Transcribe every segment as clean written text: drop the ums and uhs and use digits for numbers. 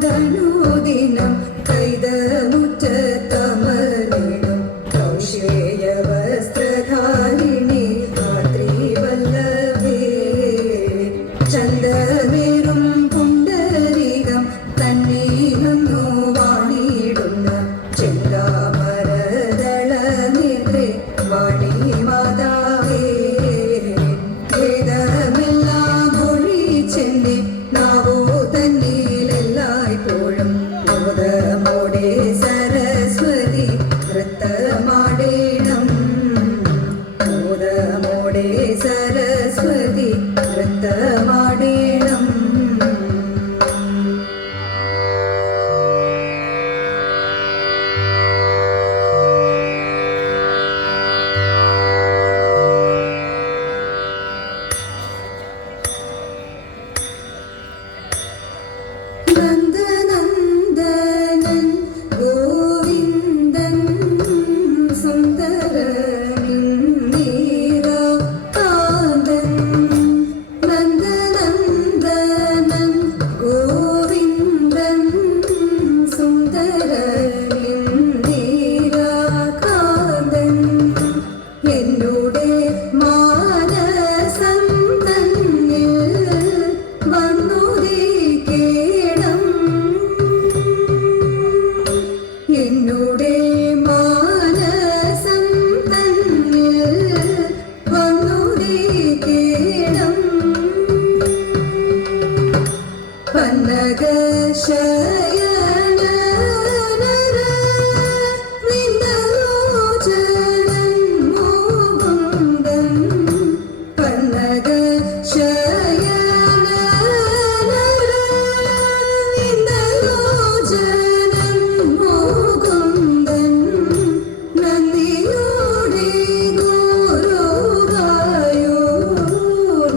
കൗതുകത്തോടനുദിനം കൈതമുറ്റത്തമർന്നിടും കൗശേയ വസ്ത്രധാരിണി മാതൃവല്ലഭേ ചന്ദനേറും പുണ്ടരീകം തന്നീനൊന്നു വാണിടുന്ന ചെന്താമരദള നേത്രേ വാണി മാതാവേ വേദമെല്ലാം ഒഴിച്ചെന്നെ നാവോ തന്നിലെല്ലായ്പ്പോഴും മോദമോടെ സരസ്വതി നൃത്തമാടേണം മോദമോടെ സരസ്വതി നൃത്തമാടേണം നന്ദനന്ദനൻ ഗോവിന്ദൻ സുന്ദരനിന്ദിരാകാന്തൻ നന്ദനന്ദനൻ ഗോവിന്ദൻ സുന്ദരനിന്ദിരാകാന്തൻ എന്നുടെ മാനസം തന്നിൽ വന്നുദിക്കേണം എന്നുടെ മാനസം തന്നിൽ വന്നുദിക്കേണം പന്നഗശയന വിന്ദലോചനൻ മുകുന്ദൻ പന്നഗശയന വിന്ദലോചനൻ മുകുന്ദൻ നന്ദിയോടെ ഗുരുവായൂർ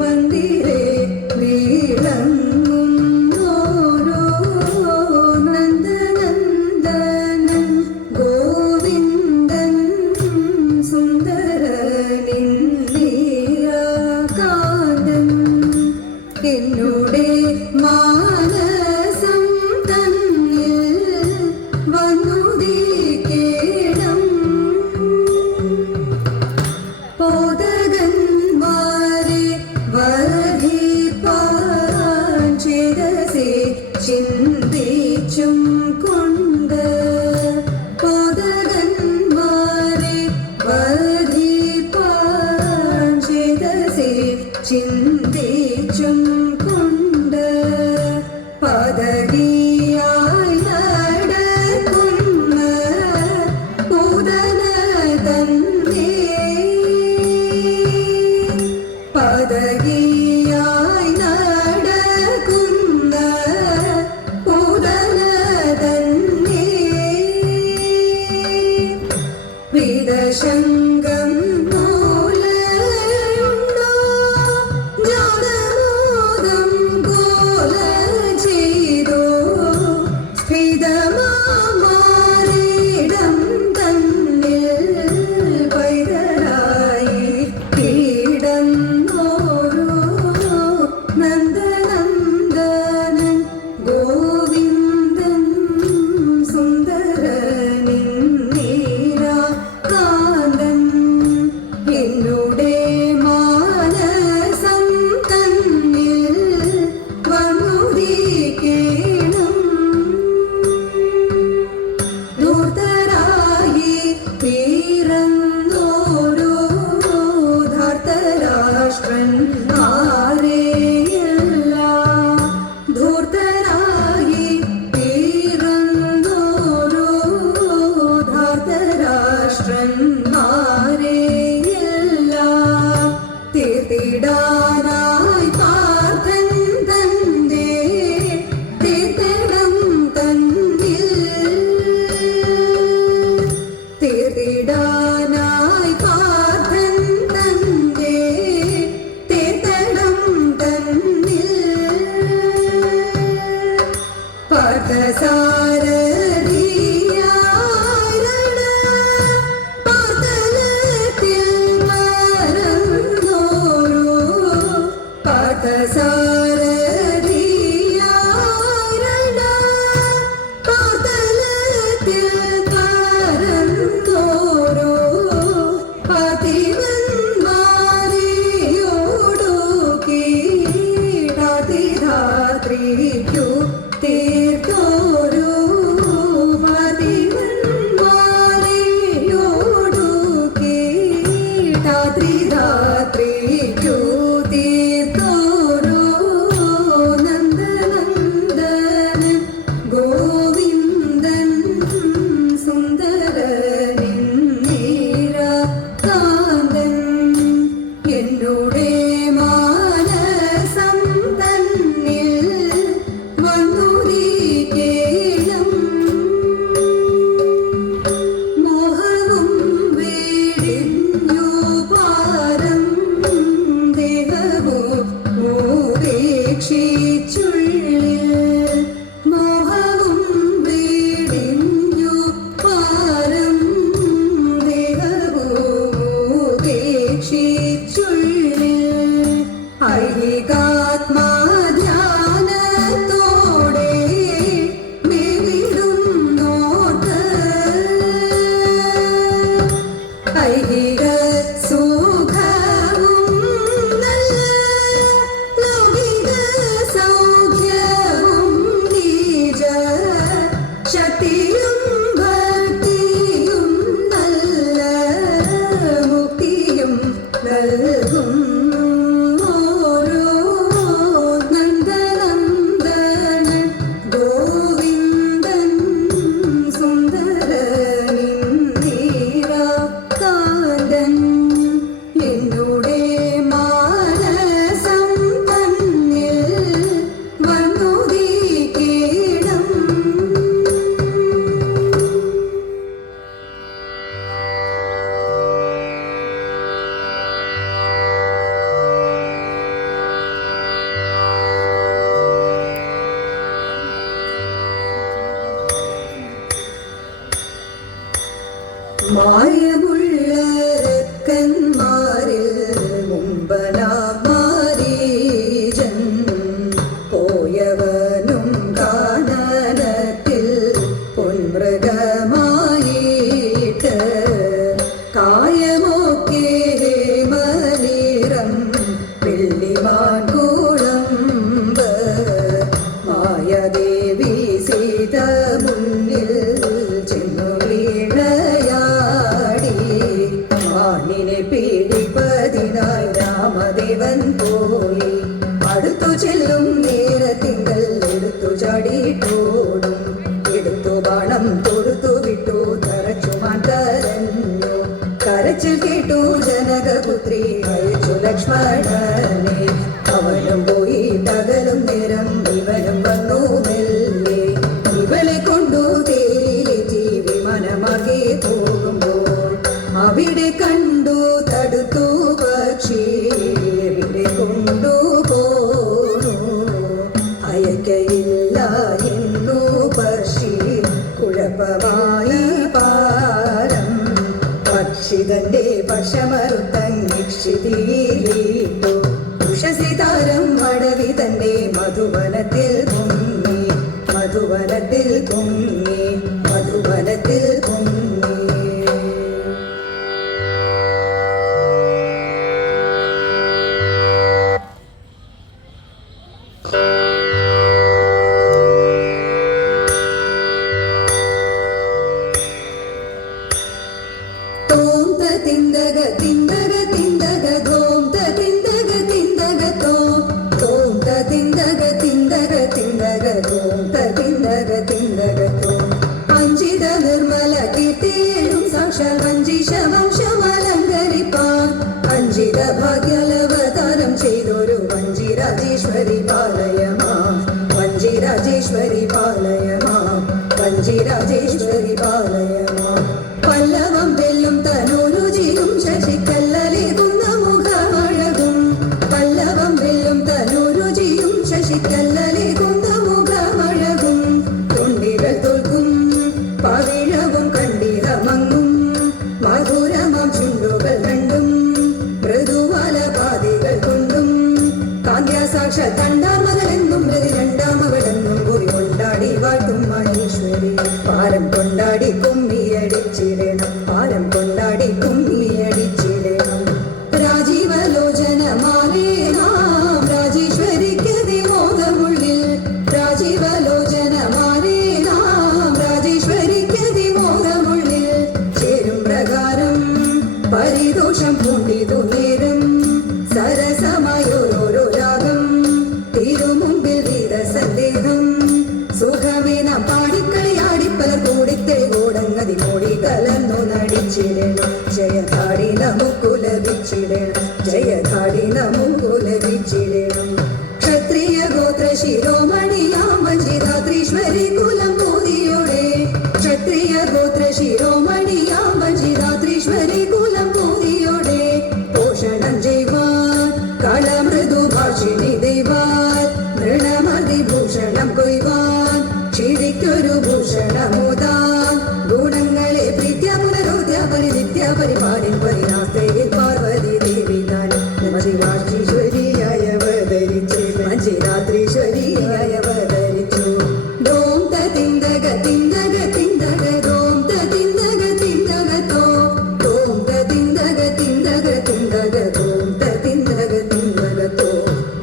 മന്ദിരേ വീളങ്ങും ഓരോ നന്ദനന്ദനൻ ഗോവിന്ദൻ സുന്ദരനിന്ദിരാകാന്തൻ എന്നുടെ മാനസം തന്നിൽ വന്നുദിക്കേണം പോതകന്മാരെ വർദ്ധിപ്പാൻ ചേതസേ ചിന്തിച്ചും കൊണ്ട് പോതകന്മാരെ വർദ്ധിപ്പാൻ ചേതസേ ചിന്തിച്ചും കൊണ്ട് പാർത്ഥസാരഥിയാരണ പാർത്തലത്തിൽ പരന്നോരു പാർത്ഥസാരഥിയാരണ പാർത്തലത്തിൽ പരന്നോരു പതിവന്മാരെയോടു കീഴാതിരാത്രിക്കു തീർത്തോരു പതിവന്മാരെയോടു കീഴാതിരാത്രിക്കു തീർത്തോരു നന്ദനന്ദനൻ ഗോവിന്ദൻ സുന്ദരനിൻ നീലകാന്തൻ എന്നുടെ മാനസം തന്നിൽ വന്നുരീകേണം മോഹവും വേടിഞ്ഞു പാരം ദേഹവും ഉപേക്ഷിച്ചുള്ളിൽ മോഹവും വേടിഞ്ഞു പാരം ദേഹവും ഉപേക്ഷിച്ചുള്ളിൽ ഐഹികാത്മാധ്യാനത്തോടെ മേവിടുന്നോർത്ത് ഐഹിക സുഖവും നല്ല ലൗകിക സൗഖ്യവും നീജ ശക്തിയും ഭക്തിയും നല്ല മുക്തിയും നൽകും ഓരോ നന്ദനന്ദനൻ ഗോവിന്ദൻ സുന്ദരനിൻ നീലകാന്തൻ എന്നുടെ മാനസം തന്നിൽ വന്നുരീകേണം മായമുള്ള രക്കന്മാരിൽ മുമ്പനാമാരീജൻ പോയവനും കാനനത്തിൽ പൊൻമൃഗമായിട്ട് കായമൊക്കെ മലീറം വെള്ളിമാൻ കുളമ്പ് മായാദേവി സീത മുന്നിൽ ചെന്നു വീണയാടി മാനിനെ പീഡിപ്പതിനായി രാമദേവൻ പോയി അടുത്തു ചെല്ലും നേരത്തിങ്കൽ എടുത്തു ചാടിയിട്ടോടും എടുത്തു ബാണം തൊടുത്തു വിട്ടു തറച്ചുമാൻ കരഞ്ഞു കരച്ചിൽ കേട്ടു ജനകപുത്രി അയച്ചു ലക്ഷ്മണനെ അവനും പോയി തകലും നേരം ഇവനും വന്നു മെല്ലെ ഇവളെ കൊണ്ടു തേരിലേറ്റി വിമാനമാകെ പോകുമ്പോൾ അവിടെ കണ്ടു തടുത്തു പക്ഷി എവിടെ കൊണ്ടുപോന്നു അയക്കയില്ല എന്നു പക്ഷി കുഴപ്പമായി പാരം പക്ഷി തന്റെ പക്ഷമറുത്തങ്ങിക്ഷിതിയിലിട്ടു ഉഷസിതാരം മടവി തന്റെ മധുവനത്തിൽ പൊങ്ങി മധുവനത്തിൽ പൊങ്ങി മധുവനത്തിൽ പൊങ്ങി തിന്തക തിന്തക തിന്തക ധോം തിന്തക തിന്തക തോം തിന്തക തിന്തക തിന്തക ധോം തിന്തക തിന്തക തോം വഞ്ചിത നിർമ്മല കീർത്തിയേഴും സാക്ഷാൽ വഞ്ചിഷ വംശമലങ്കരിപ്പാൻ വഞ്ചിത ഭാഗ്യലവതാരം ചെയ്തൊരു വഞ്ചിരാജേശ്വരി പാലയമാ വഞ്ചിരാജേശ്വരി പാലയമാ വഞ്ചിരാജേശ്വരി പാലയമാ പല്ലവം വെല്ലും തനൂരുചിയും ശശിക്കല്ലലേകുന്ന മുഖമഴകും പല്ലവം വെല്ലും തനൂരുചിയും ശശിക്കല്ലലേകുന്ന മുഖമഴകും മുമ്പിൽ വീരസന്ദേഹം സുഖമേ നാം പാടിക്കളിയാടി പലർ കൂടിത്തെ ഓടങ്ങതി മോടി കലർന്നു നടിച്ചിടണം ജയകാടി നമുക്കു ലഭിച്ചിടണം ജയകാടി നമുക്കു ലഭിച്ചിടണം ക്ഷത്രിയ ഗോത്ര ശിരോമണിയാം വഞ്ചിതാത്രീശ്വരി കുലം പൂതിയുടെ ക്ഷത്രിയ ഗോത്ര ശിരോമണിയാം വഞ്ചിതാത്രീശ്വരി കുലം പൂതിയുടെ പോഷണം ചെയ്യുവാൻ കളമൃദു ഭാഷിണി ദൈവാൻ നൃണമതിഭൂഷണം കൊയ്വാൻ ക്ഷീതിക്കൊരു ഭൂഷണമുദാം ഗുണങ്ങളെ പ്രീത്യ പുനരോദ്യ പരിനിത്യ പരിപാടി പരിനാസ്തയിൽ പാർവതി ദേവി താൻ നമശിവാശീശ്വരിയായ അവതരിച്ചു മഞ്ജിരാത്രീശ്വരിയായ അവതരിച്ചു ദോം തിന്ദഗ തിന്ദഗ തിന്ദഗ ദോം തിന്ദഗ തിന്ദഗ തോ ദോം തിന്ദഗ തിന്ദഗ തിന്ദഗ ദോം തിന്ദഗ തിന്ദഗ തോ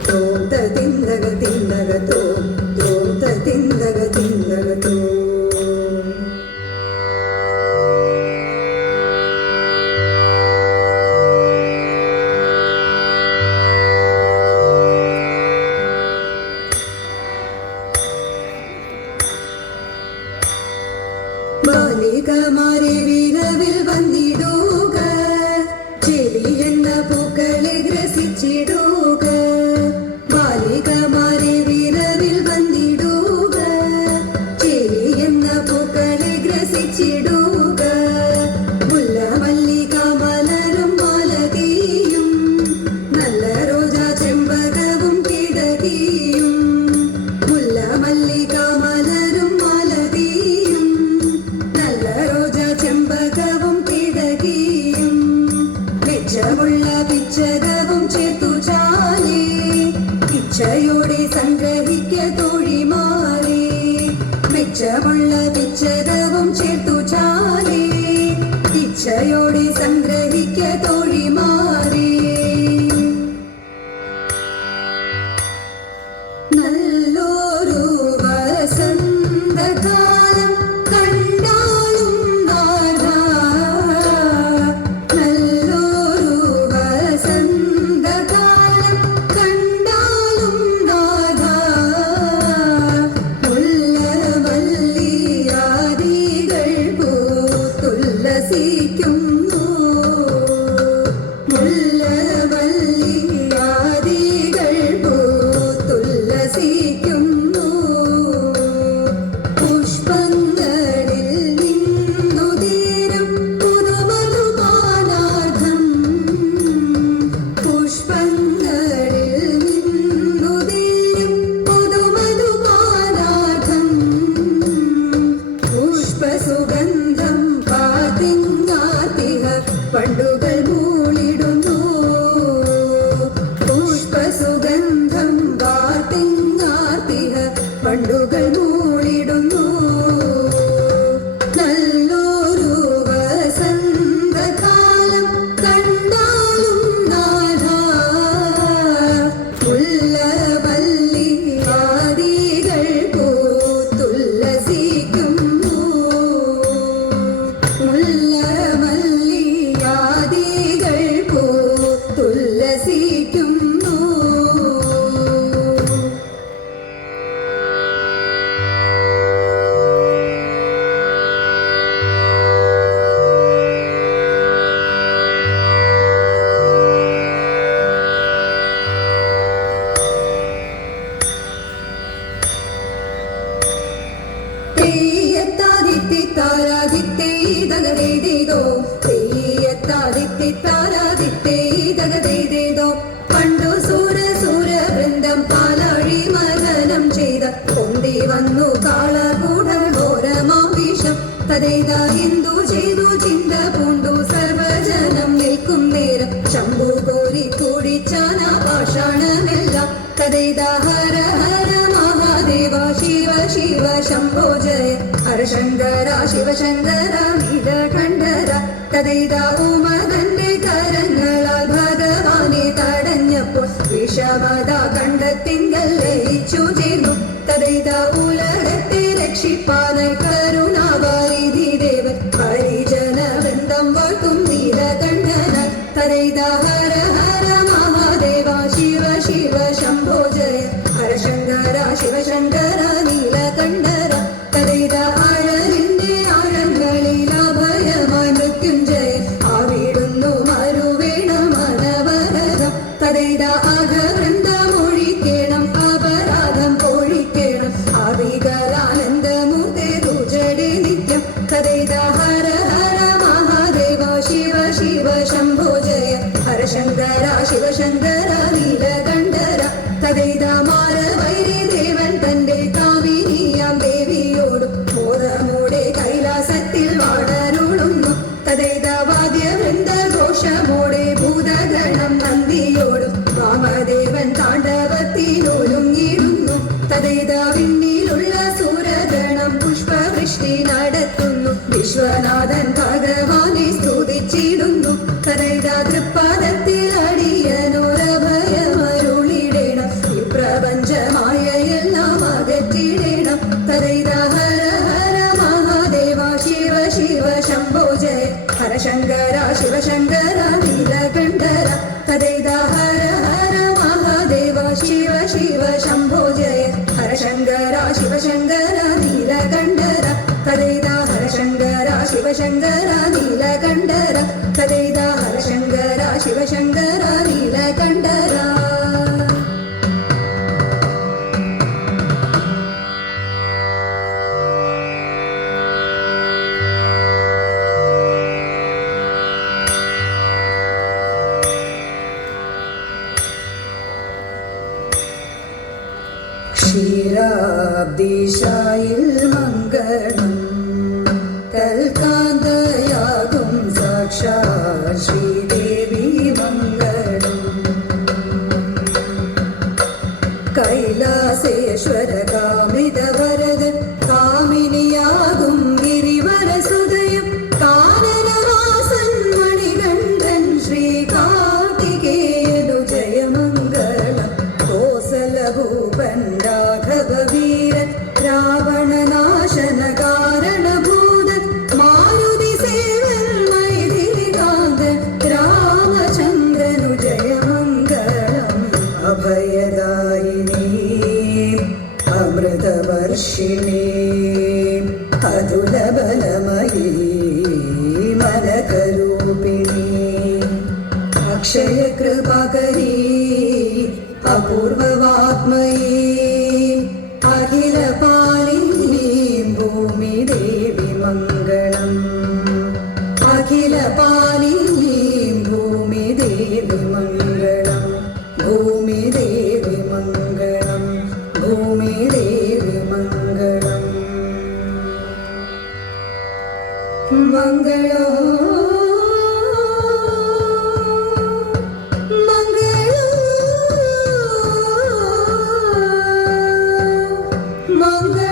ദോം തിന്ദഗ തിന്ദഗ തോ ദോം തിന്ദഗ തിന്ദഗ തോ ബാലികമാരെ വിരവിൽ വന്നിടുക ചെവിയെണ്ണ പൂക്കളെ ഗ്രസിച്ചിടുക ബാലികമാരെ വിരവിൽ വന്നിടുക ചെവിയെണ്ണ പൂക്കളെ ഗ്രസിച്ചിടുക മുല്ല മല്ലിക മലരും മാലതിയും നല്ല റോജ ചെമ്പകവും കിടകിയും മുല്ല മല്ലിക മലരും മാലതിയും നല്ല റോജ ചെമ്പകവും കിടകിയും മെച്ചമുള്ള പിച്ചകവും ചേർത്തു ചാലേ ഇച്ഛയോടെ സംഗ്രഹിക്ക തോഴിമാരെ മെച്ചമുള്ള പിച്ചകവും ചേർത്തു ചാലേ ഇച്ഛയോടെ സംഗ്രഹിക്ക തോഴിമാരെ നല്ലൊരു വസന്തകാലം കണ്ടാലും നാഥാ നല്ലൊരു വസന്തകാലം കണ്ടാലും നാഥാ മുല്ലമല്ലിയാദികൾ പൂത്തുല്ലസിക്കുന്നു മുല്ലമല്ലിയാദികൾ പൂത്തുല്ലസിക്കുന്നു പുഷ്പങ്ങളിൽ നിന്നുതീരം പുതുമധുപാനാർത്ഥം പുഷ്പങ്ങളിൽ നിന്നുതീരം പുതുമധുപാനാർത്ഥം പുഷ്പസുഗന്ധം പാതിങ്ങാതിഹ പണ്ടുകൾ മൂളിടുന്നു പുഷ്പസുഗന്ധം പാതിങ്ങാതിഹ പണ്ടുകൾ മൂളിടുന്നു നല്ലൊരു വസന്തകാലം കണ്ടാലും നാഥാ മുല്ലമല്ലിയാദികൾ പൂത്തുല്ലസിക്കുന്നു മുല്ലമല്ലിയാദികൾ പൂത്തുല്ലസിക്കുന്നു പണ്ടു സൂര വൃന്ദം പാലാഴി മകനം ചെയ്ത കൊണ്ടി വന്നു കാളകൂടം ഘോരമാവിഷം തതേതാ എന്തു ചെയ്തു ചിന്ത പൂണ്ടു സർവജനം നിൽക്കും നേരം ശംഭു കോരി കൂടിച്ചാന പാഷാണമെല്ലാം തതേതാ ഹര ഹര മഹാദേവ ശിവ ശിവ ശംഭോ ജയ ഹരശങ്കര ശിവശങ്കര നീലകണ്ഠര തതൈതാ ഉമകന്റെ കരങ്ങളാൽ ഭഗവാനെ തടഞ്ഞപ്പോൾ വിഷമത കണ്ടത്തിങ്കൽ ലയിച്ചു ചേർന്നു തതൈതാ ഉലകത്തെ രക്ഷിപ്പാനായി കരുണാവാരിധി ദേവൻ ഹരിജന വൃന്ദം വാഴ്ത്തും നീലകണ്ഠനായി തതൈതാ ഹര ഹര മഹാദേവ ശിവ ശിവ ശംഭോ ജയ ഹരശങ്കര ശിവശങ്കര നീലകണ്ഠര തദൈത ആഴലിന്റെ ആഴങ്ങളിൽ അഭയമായി മൃത്യുഞ്ജയ ആവിടുന്നു മരുവേണ മനവരതം തദൈത ആഘവൃന്ദമൊഴിക്കേണം അപരാധം പൊഴിക്കേണം ആവികലാനന്ദമൂർത്തേ തുജടേ നിത്യം തദൈത ഹര ഹര മഹാദേവ ശിവ ശിവ ശംഭോ ജയ ഹരശങ്കര ശിവശങ്കര നീലകണ്ഠര തദൈത മാരവൈരി ദേവൻ തന്റെ കാമിനിയാം ദേവിയോടും മോദമോടെ കൈലാസത്തിൽ വാടരുളുന്നു തദൈത വാദ്യവൃന്ദ ഘോഷമോടെ ഭൂതഗണം നന്ദിയോടും വാമദേവൻ താണ്ഡവത്തിലൊരുങ്ങിടുന്നു തദൈത വിണ്ണിലുള്ള സൂരഗണം പുഷ്പവൃഷ്ടി നടത്തുന്നു വിശ്വനാഥൻ ഭഗവാനെ സ്തുതിച്ചിടുന്നു തദൈത തൃപ്പാദത്തിൽ അടിയനോരഭയമരുളിടേണം ഈ പ്രപഞ്ചമായ എല്ലാം അകറ്റിടേണം തദൈത ഹര ഹര മഹാദേവ ശിവ ശിവ ശംഭോ ജയ ഹരശങ്കര ശിവശങ്കര നീലകണ്ഠര തദൈത ഹര ഹര മഹാദേവ ശിവ ശിവ ശംഭോ ജയ ഹരശങ്കര ശിവശങ്കര നീലകണ്ഠര തദൈത ഹരശങ്കര ശിവശങ്കര നീലകണ്ഠര തദൈത ഹരശങ്കര ശിവശങ്കര നീലകണ്ഠര ക്ഷീരാബ്ദിശായിൽ മംഗളം തൽകാന്തയാകും സാക്ഷാൽ ശ്രീദേവി മംഗളം കൈലാസേശ്വര കാമിത വരദൻ കാമിനിയാകും ഗിരിവരസുതയം കാനനവാസൻ മണികണ്ഠൻ ശ്രീ കാർത്തികേയനു ജയമംഗളം കോസലഭൂപൻ രാഘവ വീരൻ രാവണനാശന കാരണഭൂതൻ മാരുതി സേവൻ മൈഥിലികാന്തൻ രാമചന്ദ്രനു ജയമംഗളം അഭയദായിനി അമൃതവർഷിണി അതുലബലമയീ മലകരൂപിണി അക്ഷയകൃപാകരീ അപൂർവവാത്മയീ അഖിലപാലിനീം ഭൂമിദേവി മംഗളം അഖിലപാലിനീം ഭൂമിദേവി മംഗളം ഭൂമിദേവി മംഗളം ഭൂമിദേവി മംഗളം മംഗളോ Manga